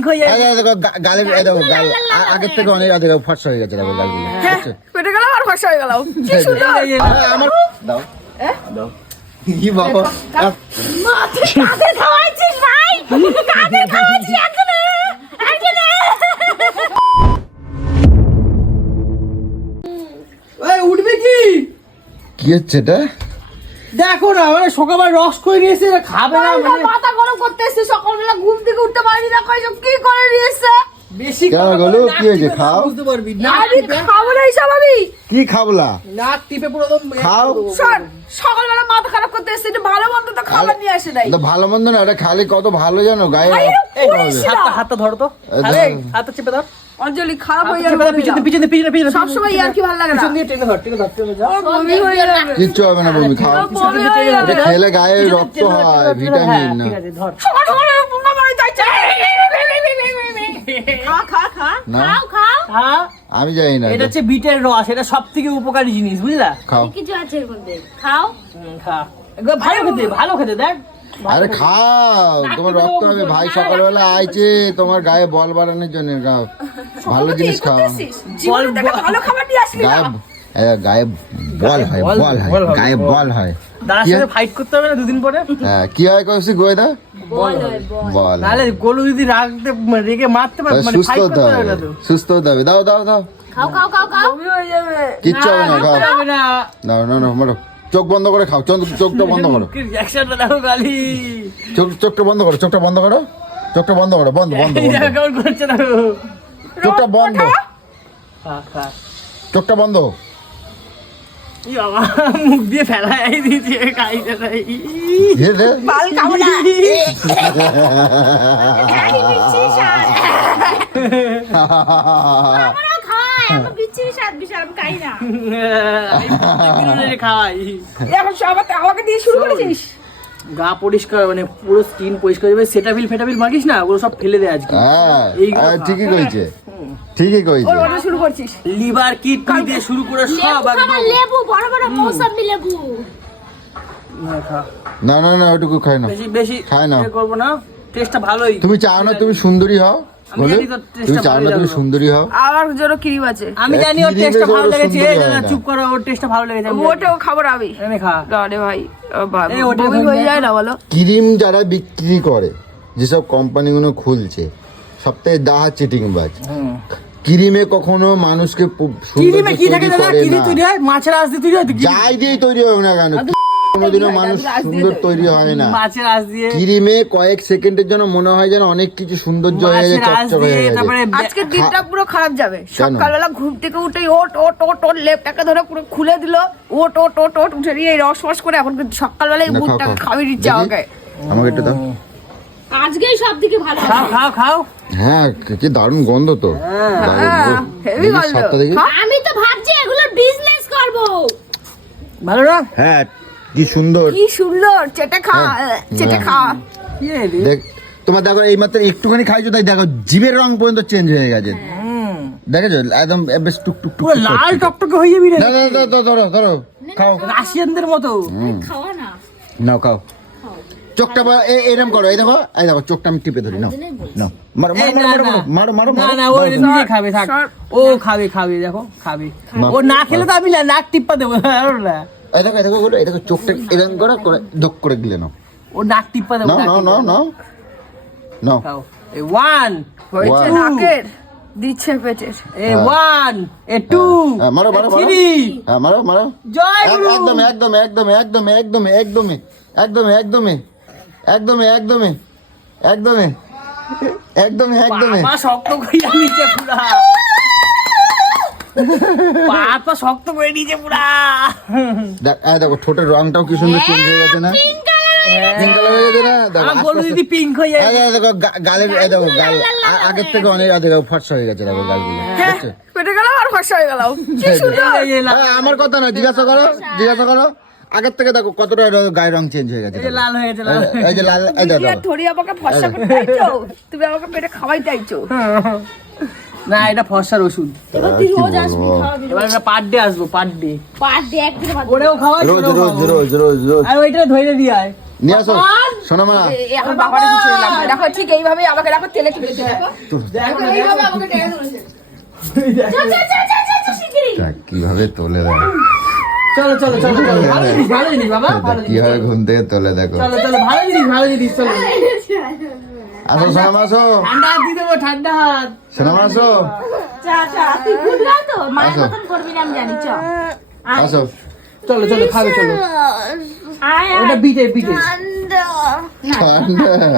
Pink হয়ে যায়। দেখো গালের দেখো গাল আগের থেকে অনেক অধিক ফর্সা হয়ে গেছে দেখো গালগুলো। পেটে গেল আর ফর্সা হয়ে গেল, কি সুন্দর। আমার দাও দাও কি বাবা মাথা কাদের খাওয়াইছিস ভাই, কাদের খাওয়াইছিস একজনে একজনে। এই উঠবে কি? কি হচ্ছে এটা? দেখো না মানে সকালবেলা রস করে নিয়েছে, এটা খাবে না মানে মাথা গরম করতে এসেছি, সকালবেলা ঘুম থেকে উঠতে পারিনি না, কইছো কি করে নিয়েছে। বেশি কেন গেলো? কি হয়েছে? খাও। বুঝতে পারবি না। আমি খাবো না এইসব, আমি কি খাবলা? নাক টিপে পুরো একদম খাও। শোন, সকালবেলা মাথা খারাপ করতে এসেছি, একটু ভালো মন্দ তো খাবার নিয়ে আসে নাই। এটা ভালো মন্দ না, এটা খালি কত ভালো জানো গায়ে। ভাই, এটা এই করিস না। হাতটা ধরো তো। এই আরে ধর। হাতটা চেপে ধর। অঞ্জলি খারাপ হয়ে চেপে ধর, যাবে, পিছনে পিছনে পিছনে সবসময় ইয়ার কি ভালো লাগে না। পিছন দিয়ে টেনে ধর, টেনে ধর, টেনে ধর। বমি হয়ে যাবে, কিচ্ছু হবে না, বমি খাও। বমি হয়ে যাবে। এটা খেলে গায়ে রক্ত হয়, ভিটামিন না। ঠিক আছে ধর। সকাল সকাল পোকা মারি যাচ্ছে। খা খা খা, না। খাও খাও। হ্যাঁ আমি জানি না। এটা হচ্ছে বিটের রস, এটা সবথেকে উপকারী জিনিস বুঝলা। খাও। কিছু আছে এর মধ্যে, খাও। খা একবার ভালো খেতে দেখ। আরে খাও, তোমার রক্ত হবে। ভাই সকালবেলা আইছে তোমার গায়ে বল বাড়ানোর জন্য। খাও, ভালো জিনিস খাও। জীবনে দেখা ভালো খাবার নিয়ে আসলি না। গায়ে বল হয়, বল হয়, গায়ে বল হয়। দাদার সাথে ফাইট করতে হবে না দুদিন পরে। হ্যাঁ, কি হয় কৌশিক গোয়েদা? বল হয়, বল। বল। নাহলে গোলু যদি রেগে মারতে পারে মানে সুস্থ ফাইট হতে করতে হবে, হবে না তো। সুস্থ হতে হবে। দাও দাও দাও। খাও খাও খাও খাও, বমি হয়ে যাবে। কিচ্ছু হবে না, খাও। হবে না। না না না, মারো। চোখ বন্ধ করে খাও, চোখটা বন্ধ করো। কি রিঅ্যাকশনটা দেখো গালি। চোখটা বন্ধ করো, চোখটা বন্ধ করো, চোখটা বন্ধ করো, বন্ধ বন্ধ এই বন্ধ। দেখো কেমন করছে দেখো। চোখটা বন্ধ, খা খা। চোখটা বন্ধ। ই বাবা মুখ দিয়ে ফেলাই দিয়েছে খাইতে নাই। ধীরে ধীরে। বাল খাবো না। জানি বিচ্ছিরি স্বাদ। আমরাও খাই, আমার বিচ্ছিরি স্বাদ বিশাল, আমি খাই না। খাওয়াই এখন সবাই আমাকে দিয়ে শুরু করেছিস। গা পরিষ্কার মানে পুরো স্কিন পরিষ্কার হবে। সেটাবিল ফেটাবিল মাগিস না, ওগুলো সব ফেলে দে আজকে। হ্যাঁ, এইগুলো খা। ঠিকই কইছে, ঠিকই কইছে। ওর ওটা শুরু করছিস। লিভার কিডনি দিয়ে শুরু করে সব একদম। লেবু বড় বড় মৌসুমী লেবু। খা। না না না, ওটুকু খাই না। বেশি বেশি খায় না। করবো না, টেস্টটা ভালোই। তুমি চাও না তুমি সুন্দরী হও? আমি বলে জানি তো তুমি taste-টা চাও না ভালোই তুমি লাগলো। সুন্দরী হও? আমার জন্য ক্রিম আছে, আমি জানি ওর কি টেস্টটা দিবে ভালো ওর লেগেছে। সুন্দরী এই হয় না, না। চুপ করো, ওর টেস্টটা ভালো লেগেছে। আমি ওটাও খাবার আমি। জানি। খা। আরে ভাই, এই ওটা বমি হয়ে যায় না বলো। ক্রিম যারা বিক্রি করে, যেসব কোম্পানিগুলো খুলছে, সবথেকে দাহা চিটিংবাজ। ক্রিমে কখনো মানুষকে কিরিমে কি থাকে সৌন্দর্য দাদা? তৈরি কিরি করে তৈরি না। হয়, মাছের আঁশ দিয়ে তৈরি হয় তো। যাই দিয়ে তৈরি হবে না কেন, কোনোদিনও মানুষ সুন্দর তৈরি হয় না। মাছের আঁশ দিয়ে, ক্রিমে কয়েক সেকেন্ডের জন্য মনে হয় যেন অনেক কিছু সৌন্দর্য হয়ে গেছে, মাছের আঁশ চকচক দিয়ে, হয়ে গেছে। তারপরে আজকে দিনটা পুরো খারাপ যাবে। কেন? সকালবেলা ঘুম থেকে উঠে ওট ওট ওট ওট লেপটাকে ধরে পুরো খুলে দিল, ওট ওট ওট ওট উঠে নিয়ে রস ফস করে এখন কিন্তু সকালবেলা এই না, খাও, মুখটাকে খাও। খাওয়াই দিচ্ছে দেখি, আমাকে। আমাকে একটু দাও। আজকেই সব দিকে ভালো। খাও খাও খাও। হ্যাঁ, কি দারুণ গন্ধ তো। দারুণ। হেভি দেখি গন্ধ। স্বাদটা দেখি। আমি তো ভাবছি এগুলোর বিজনেস করব। ভালো না? হ্যাঁ, কি সুন্দর। কি সুন্দর, চেটে খা, হ্যাঁ, চেটে হ্যাঁ। খা। কি রে? দেখ, তোমার দেখো এই মাত্র একটুখানি খাইছো, তাই দেখো জিভের রং পর্যন্ত চেঞ্জ হয়ে গেছে। দেখেছো একদম বেশ টুক টুক টুক পুরো টুক লাল করছে। টকটকে হয়ে যাবি রে। না না না, ধরো ধরো, খাও। রাশিয়ানদের মতো। খাওয়া না। নাও খাও। চোখটা এরম করো, এই দেখো চোখটা আমি টিপে ধরি। নাও নাও, মারো এই মারো না, মারো না। মারো মারো না মারো, না, ও মারো, মারো। নিজে খাবে, থাক। সর। ও খাবে খাবে, দেখো খাবে। মার। ও না খেলে তো আমি নাক টিপ্পা দেবো। না, এই দেখো বলো, এই দেখো চোখটা এরম করো, করে ধক করে দিলে নাও। ও নাক টিপ্পা দেবো। নাও নাও নাও নাও নাও। খাও। এই 1, হয়েছে Wow. নাকের, দিচ্ছে পেটের। এই 1, এই 2, হ্যাঁ, মারো মারো মারো। 3। হ্যাঁ, মারো মারো। জয় গুরু। একদম একদম একদম একদম একদম একদম একদম একদম একদম একদম একদম একদম একদম। পা শক্ত করে নিচে পুরা। পা শক্ত করে নিচে পুরা। দেখো ঠোঁটের রংটাও কি সুন্দর চেঞ্জ হয়ে গেছে না? পিঙ্ক কালার হয়ে গেছে না? দেখো আমার গলু যদি পিঙ্ক হয়ে যায়। দেখো গালের দেখো গাল আগের থেকে অনেক অধিক ফর্সা হয়ে গেছে দেখো গালগুলো। দেখছো? পেটে গেল আর ফসা হয়ে গেল, কি সুন্দর। আমার কথা না, জিজ্ঞাসা করো আগের থেকে দেখো কতটা গায়ের রং চেঞ্জ হয়ে গেছে। এই যে লাল হয়েছে, লাল হয়েছে। এই যে লাল, এই তুমি কি আর দেখো থরি আমাকে ফসা করতে চাইছো? তুমি আমাকে পেটে খাওয়াই চাইছো? না, এটা ফসার ওষুধ। এবার তুই রোজ আসবি, খাওয়াবি। এবার আমরা পার ডে আসবো, পার ডে। পার ডে একদিন বাদ। ওরেও খাওয়াই, রোজ ওরেও রোজ খাওয়াবো। রোজ রোজ রোজ। আর ওইটা ধরে দিয়ে আয়। নিয়ে আসো শোনো মা এখন বাবারে কিছু লাগবে দেখো ঠিক এইভাবে আমাকে দেখো তেলে তুলেছে দেখো দেখো এইভাবে আমাকে টেনে তুলেছে শিগগিরই কিভাবে তোলে দেয় চলো চলো চলো চলো ভালো জিনিস বাবা ভালো জিনিস কিভাবে ঘুম থেকে তোলে দেখো চলো চলো ভালো জিনিস চলো আসো সোনা মা আসো ঠান্ডা হাত দিয়ে দেবো ঠান্ডা হাত সোনা মা আসো তুই ঘুরলা তো মায়ের আসো। মতন করবি না আমি জানি চ আসো চলো চলো খাবে চলো ওটা বিটে বিটে ঠান্ডা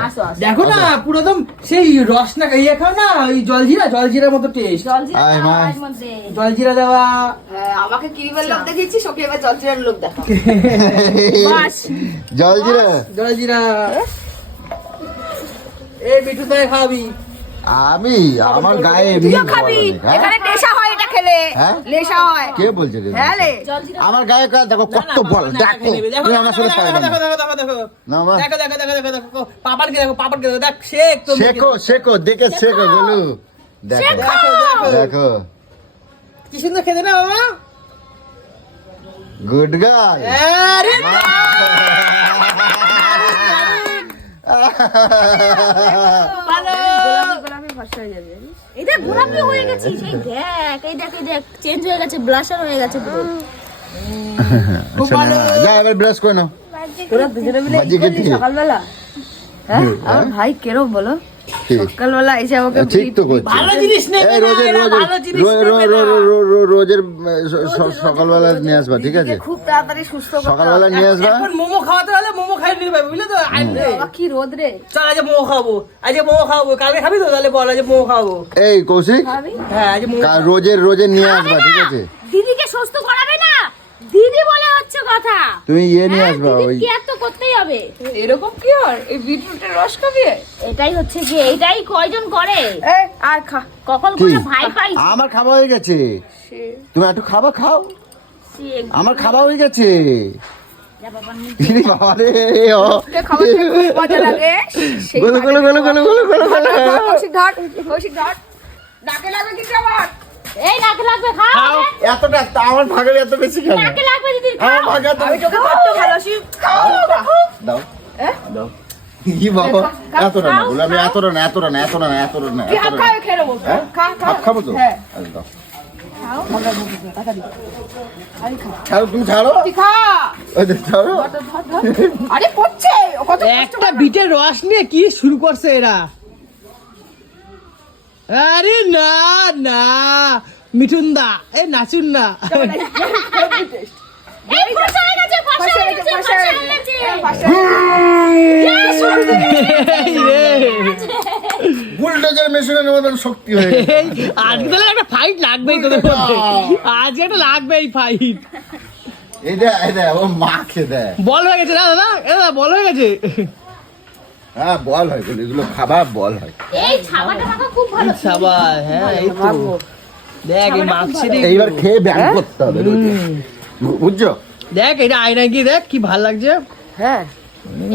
আসো আসো দেখো না পুরো একদম সেই রস না ইয়ে খাও না ওই জলজিরার মতো টেস্ট জল জিরা আয় মা। খাওয়ার মধ্যে জলজিরা দেওয়া আমাকে ক্রিমের লোক দেখিয়েছি সখী এবার জলজিরার লোক দেখো জল জিরে জলজিরা এই মিঠু তাই খাবি আমি আমার গায়ে তুইও এমনি খাবি বল হ্যাঁ? এখানে নেশা হয় এটা খেলে হ্যাঁ? নেশা হয় কে বলছে রে হ্যাঁ রে জল জিরা আমার গায়ে দেখো কত বল দেখো তুমি আমার সাথে পারবে না না মা দেখো পাপারকে দেখো দেখ শেখ তো শেখো শেখো দেখে শেখো বলু দেখো দেখো কি সুন্দর খেতে না বাবা গুড গার্ল আরে গোলাপি ফর্সা হয়ে যাবে এটা গোলাপি হয়ে গেছে সেই দেখ এই দেখ চেঞ্জ হয়ে গেছে ব্লাশার হয়ে গেছে পুরো যা এবার ব্রাশ করে নাও তোরা দুজনে মিলে বাজি কি করলি খেতে। সকালবেলা হ্যাঁ আমার ভাই কেরম বলো ঠিক। সকালবেলা এসে আমাকে ঠিক তো করছে ভালো জিনিস নেবে এই না, রোজের এরা রোজের ভালো জিনিস রো- রো- নেবে না। রো- রো- রো- রোজের সকালবেলা নিয়ে আসবা ঠিক আছে নিজেকে খুব তাড়াতাড়ি সুস্থ করতে সকালবেলা হবে। নিয়ে আসবা এখন মোমো খাওয়াতে হলে মোমো খাই নিতে পারবে বুঝলে তো আজকে বাবা, কি রোদ রে চল আজ মোমো খাবো কালকে খাবি তো তাহলে বল আজ মোমো খাবো এই কৌশিক খাবি হ্যাঁ আজ মোমো রোজের নিয়ে আসবা ঠিক আছে দিদিকে সুস্থ করাবে না দিদি বলে হচ্ছে কথা তুমি নিয়ে আসবা ওই কেয়ার তো করতেই হবে এরকম কি হয় এই বিটরুটের রস খাবি এটাই হচ্ছে যে এটাই কয়জন করে এই আর খা কখন কি? করে ভাই পাই আমার খাওয়া হয়ে গেছে তুমি একটু খাবার খাও আমার খাওয়া হয়ে গেছে ইরে বাবা রে, ও। খাবার খেতে খুব মজা লাগে সেই গোলো, গোলো, গোলো, গোলো, গোলো, গোলো, গোলো। কৌশিক ধর ডাকে লাগবে কিন্তু আমার এই নাকে লাগবে খাও এতটা আমার ভাগের এত বেশি কেন নাকে লাগবে দিদির আমার খাও ভাগে এত আমি তোকে কত ভালোবাসি দাও হ্যাঁ? দাও কি বাবা এতটা না বলে আমি এতটা না এতটা না এতটা না এতটা না কি হাত এতটা না। খাবে খেয়ে নেবো হ্যাঁ? খা খা ভাত খাবো তো হ্যাঁ আচ্ছা, দাও। টাকা দি আরে খা ছাড়ো তুমি ছাড়ো তুই খা ওই যে ছাড়ো ধর, ধর। আরে পড়ছে ও কত কষ্ট একটা বিটের রস নিয়ে কি শুরু করছে এরা আরে না না মিঠুন দা এ নাচুন না এই ফসা হয়ে গেছে ফসা হয়ে গেছে ফসা হয়ে গেছে এই রে বুলডোজার মেশিনের মতন শক্তি হয়ে গেছে এই, আজকে তাহলে একটা ফাইট লাগবেই তোদের মধ্যে আজকে একটা লাগবেই ফাইট এটা ও মাকে দেয় বল হয়ে গেছে না দাদা এ দাদা বল হয়ে গেছে হ্যাঁ বল হয় বলে এগুলো খাবার বল হয় এই ছাবাটা মাখা খুব ভালো সাবাস হ্যাঁ এই তো দেখ এই মার্কশিট এইবার খেয়ে ব্যায়াম করতে হবে বুঝছো দেখ এটা আয়নায় গিয়ে দেখ কি ভাল লাগছে হ্যাঁ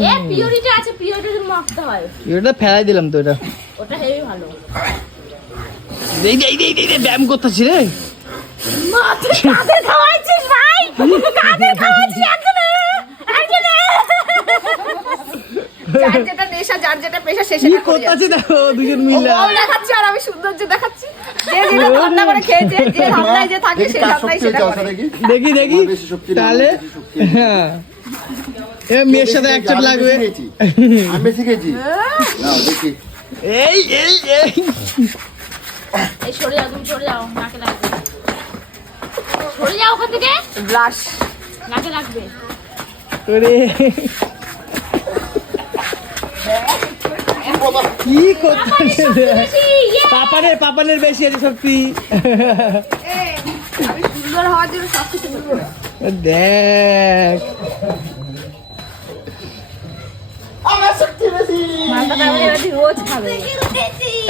এ পিওরিটি আছে পিওরিটি মাখতে হয় এটা ফেলাই দিলাম তো এটা ওটা হেভি ভালো এই ব্যায়াম করতেছি রে মাতে কাদের খাওয়াইছিস ভাই কাদের খাওয়াইছিস একজনে যার যেটা নেশা যার যেটা পেশা সে কি সেটা করে করতেছি দেখো দুজন ও মিলে বউ দেখাচ্ছে আর আমি সৌন্দর্য দেখাচ্ছি যে যেটা ধান্দা করে খেয়েছে যে ধান্দায় যে থাকে দেখি সে কার ধান্দায় শক্তি সেটা হয়েছে করে দেখি দেখি দেখি আমার বেশি শক্তি নেই, তাহলে আমার বেশি শক্তি নেই। হ্যাঁ এ মেয়ের সাথে আমি একচাট বেশি লাগবে খেয়েছি। আমি বেশি খেয়েছি না দেখি এই এই সরে যাও তুমি সরে যাও নাকে লাগবে সরে যাও ওখান থেকে ব্লাশ নাকে লাগবে ওরে কি করতেছে বেশি, ইয়ে! পাপানের বেশি আছে শক্তি আমি সুন্দর হওয়ার জন্য সব কিছু করবো দেখ মাথাটা আমি এবার রোজ খাবে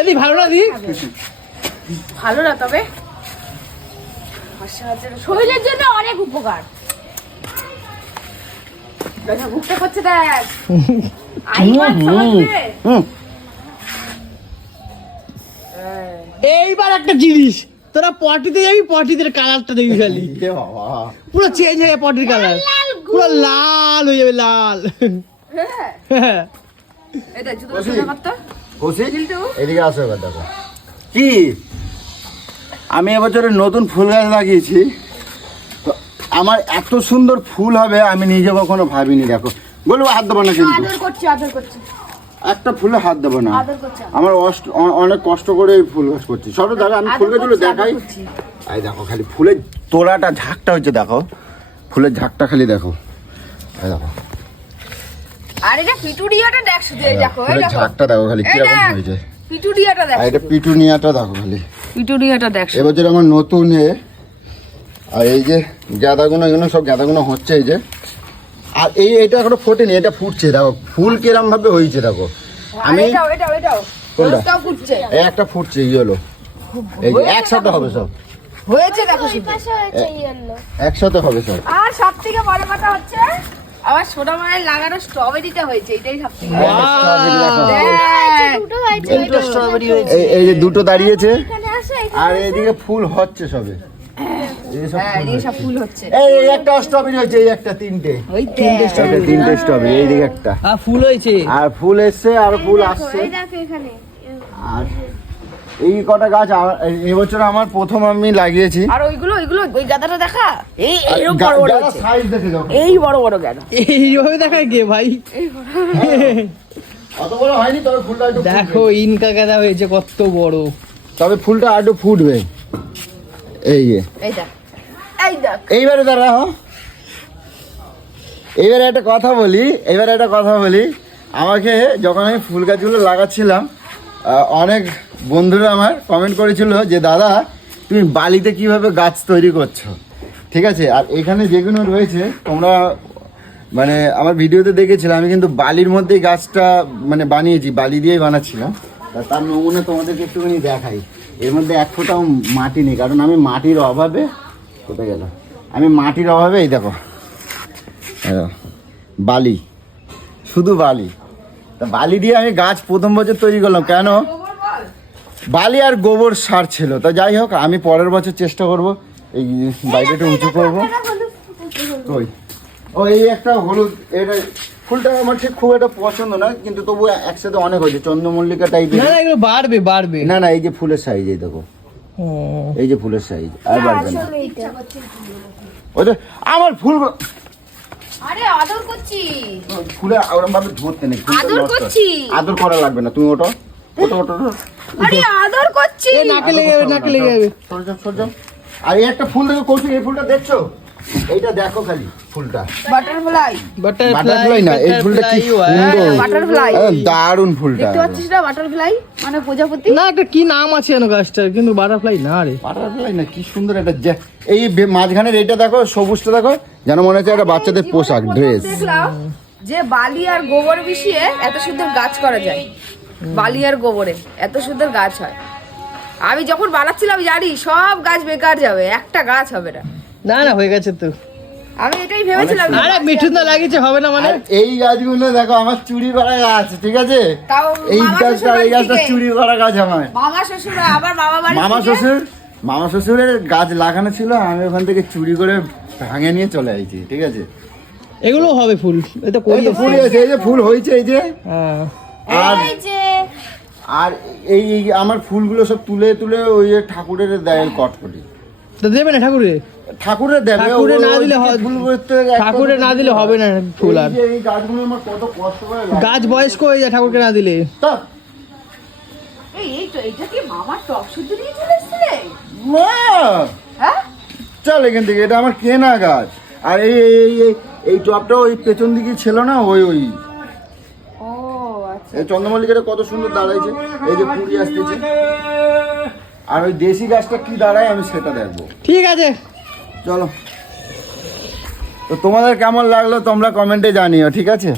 এদি ভালো না দি ভালো না তবে শরীরের জন্য অনেক উপকার ঘুরতে করছে দেখ আইবার চলবে এইবার একটা জিনিস তোরা পটিতে যাবি পটিতে কালারটা দেখবি খালি এ বাবা পুরো চেঞ্জ হয়ে যাবে পটির কালার লাল পুরো লাল হয়ে যাবে লাল হ্যাঁ এটা জুতো করতে কৌশি এদিকে আসো এবার দেখো কি আমি এবছরে নতুন ফুল গাছ লাগিয়েছি তো আমার এত সুন্দর ফুল হবে আমি নিজে কখনো ভাবিনি। দেখো বলবো হাত দেবো না কিন্তু আদর করছি একটা ফুলে হাত দেবো না। আদর করছি আমার অনেক কষ্ট করে এই ফুল গাছ করছি। সব দেখো আমি ফুল গাছগুলো দেখাই। এই দেখো খালি ফুলের তোড়াটা ঝাঁকটা হচ্ছে দেখো ফুলের ঝাঁকটা খালি দেখো এই দেখো আর এটা পিটুনিয়াটা দেখ শুধু এই দেখো এই ফুলের দেখো ঝাঁকটা দেখো খালি এই কিরকম দেখ। হয়েছে। পিটুনিয়াটা দেখ আর এটা পিটুনিয়াটা দেখো খালি পিটুনিয়াটা দেখ এবছর আমার নতুন আর এই যে গাঁদাগুলো এগুলো সব গাঁদাগুলো হচ্ছে এই যে আর এটা এখনো ফোটেনি এটা ফুটছে দেখো ফুল কিরম ভাবে হয়েছে দেখো আমি এটাও কোনটা রোজটাও ফুটছে এই একটা ফুটছে এই হলো এই যে একসাথে হবে সব হয়েছে দেখো ওই শুধু পাশে হয়েছে ইয়েলো একসাথে হবে সব আর সব থেকে বড় কথা হচ্ছে আমার সোনা মায়ের লাগানো স্ট্রবেরিটা হয়েছে এটাই সব থেকে দুটো হয়েছে এই যে দুটো দাঁড়িয়েছে এখানে আসো আর এইদিকে ফুল হচ্ছে সবে এই সব হ্যাঁ ফুল এই হচ্ছে। সব ফুল হচ্ছে এই একটা স্ট্রবেরি হয়েছে এই একটা তিনটে ওই তিনটে স্ট্রবেরি এইদিকে একটা ফুল হয়েছে আর ফুল এসছে আর ফুল আসছে এই দেখো এখানে আর এই কটা গাছ এবছর আমার প্রথম আমি লাগিয়েছি আর ওইগুলো ওই গাদাটা দেখা এই এরকম বড় বড় হচ্ছে সাইজ দেখে যাও এই বড় বড় গাদা এইভাবে দেখায় কে ভাই? অত বড় হয়নি তবে ফুলটা একটু দেখো ইনকা গাদা হয়েছে কত বড়। তবে ফুলটা একটু ফুটবে এই যে এই দেখ এই দেখ এইবারে দাঁড়া এইবারে একটা কথা বলি আমাকে যখন আমি ফুল গাছগুলো লাগাচ্ছিলাম অনেক বন্ধুরা আমার কমেন্ট করেছিল যে দাদা তুমি বালিতে কিভাবে গাছ তৈরি করছো, ঠিক আছে। আর এখানে যেগুলো রয়েছে তোমরা মানে আমার ভিডিওতে দেখেছিলাম আমি কিন্তু বালির মধ্যেই গাছটা মানে বানিয়েছি, বালি দিয়েই বানাচ্ছিলাম। তার নমুনা তোমাদেরকে একটুখানি দেখাই। এর মধ্যে এক ফোঁটাও মাটি নেই, কারণ আমি মাটির অভাবে কোথায় গেল এই দেখো বালি, শুধু বালি। তা বালি দিয়ে আমি গাছ প্রথম বছর তৈরি করলাম। কেন? বালি আর গোবর সার ছিল। তা যাই হোক আমি পরের বছর চেষ্টা করব এই বাইরেটা উঁচু করবো। কই ও এই একটা হলুদ, এটা ফুলটা আমার ঠিক খুব একটা পছন্দ না, কিন্তু তবু একসাথে অনেক হয়েছে চন্দ্রমল্লিকা টাইপের। না এগুলো বাড়বে। না এই যে ফুলের সাইজ এই দেখো, এই যে ফুলের সাইজ আর বাড়বে না। ওই যে আমার ফুল আরে আদর করছি ফুলে ওরকম ভাবে ধরতে নেই, আদর করছি। আদর করা লাগবে না, তুমি ওটো। আরে আদর করছি নাকে লেগে যাবে। সর যাও। আর এই একটা ফুল দেখো কৌশিক, এই ফুলটা দেখছো? এইটা দেখো খালি ফুলটা, বাটারফ্লাই না, এই ফুলটা কি সুন্দর, বাটারফ্লাই দারুণ ফুলটা। দেখতে পাচ্ছিস না বাটারফ্লাই মানে প্রজাপতি? না একটা কি নাম আছে যেন গাছটার, কিন্তু বাটারফ্লাই না রে। বাটারফ্লাই না, কি সুন্দর একটা এই মাঝখানের এইটা দেখো, সবুজটা দেখো, যেন মনে হচ্ছে একটা বাচ্চাদের পোশাক ড্রেস। দেখলাম যে বালি আর গোবর মিশিয়ে এত সুন্দর গাছ করা যায়। বালি আর গোবরে এত সুন্দর গাছ হয়। আমি যখন বানাচ্ছিলাম জানি সব গাছ বেকার যাবে, একটা গাছ হবে না। না হয়ে গেছে তো। আমি এটাই ভেবেছিলাম। আরে মিঠুন দা লাগিয়েছে, হবে না মানে? আর এই গাছগুলো দেখো আমার চুরি করা গাছ, ঠিক আছে। তাও এই মামা গাছটা শ্বশুর এই গাছটা বাড়ি চুরি করা গাছ আমার। মামা শ্বশুর আবার মামা শ্বশুরের গাছ লাগানো ছিল, আমি ওখান থেকে চুরি করে ভাঙে নিয়ে চলে আসছি, ঠিক আছে। এগুলো হবে ফুল, এটা এই তো ফুল হয়েছে, এই যে ফুল হয়েছে, এই যে। হ্যাঁ আর এই যে আর এই আমার ফুলগুলো সব তুলে তুলে ওই যে ঠাকুরের দেয় কটকটি। তো দেবে না ঠাকুরে? ঠাকুরের দেবে, ঠাকুরে না দিলে ঠাকুরে না দিলে হবে না ফুল। আর এই গাছগুলো আমার কত কষ্ট করে গাছ বয়স্ক হয়ে যায় ঠাকুরকে না দিলে। এইটা কি মামার টপ শুদ্ধ নিয়ে চলে এসেছিলে? হ্যাঁ চল এখান থেকে, এটা আমার কেনা গাছ। আর এই টপটা ওই পেছন দিকে ছিল না, ওই ও আচ্ছা। এই চন্দ্রমল্লিকাটা কত সুন্দর দাঁড়াইছে, এই যে কুড়ি আসতেছে। আর ওই দেশি গাছটা কি দাঁড়ায় আমি সেটা দেখবো। ঠিক আছে চলো, তো তোমাদের কেমন লাগলো তোমরা কমেন্টে জানিও, ঠিক আছে।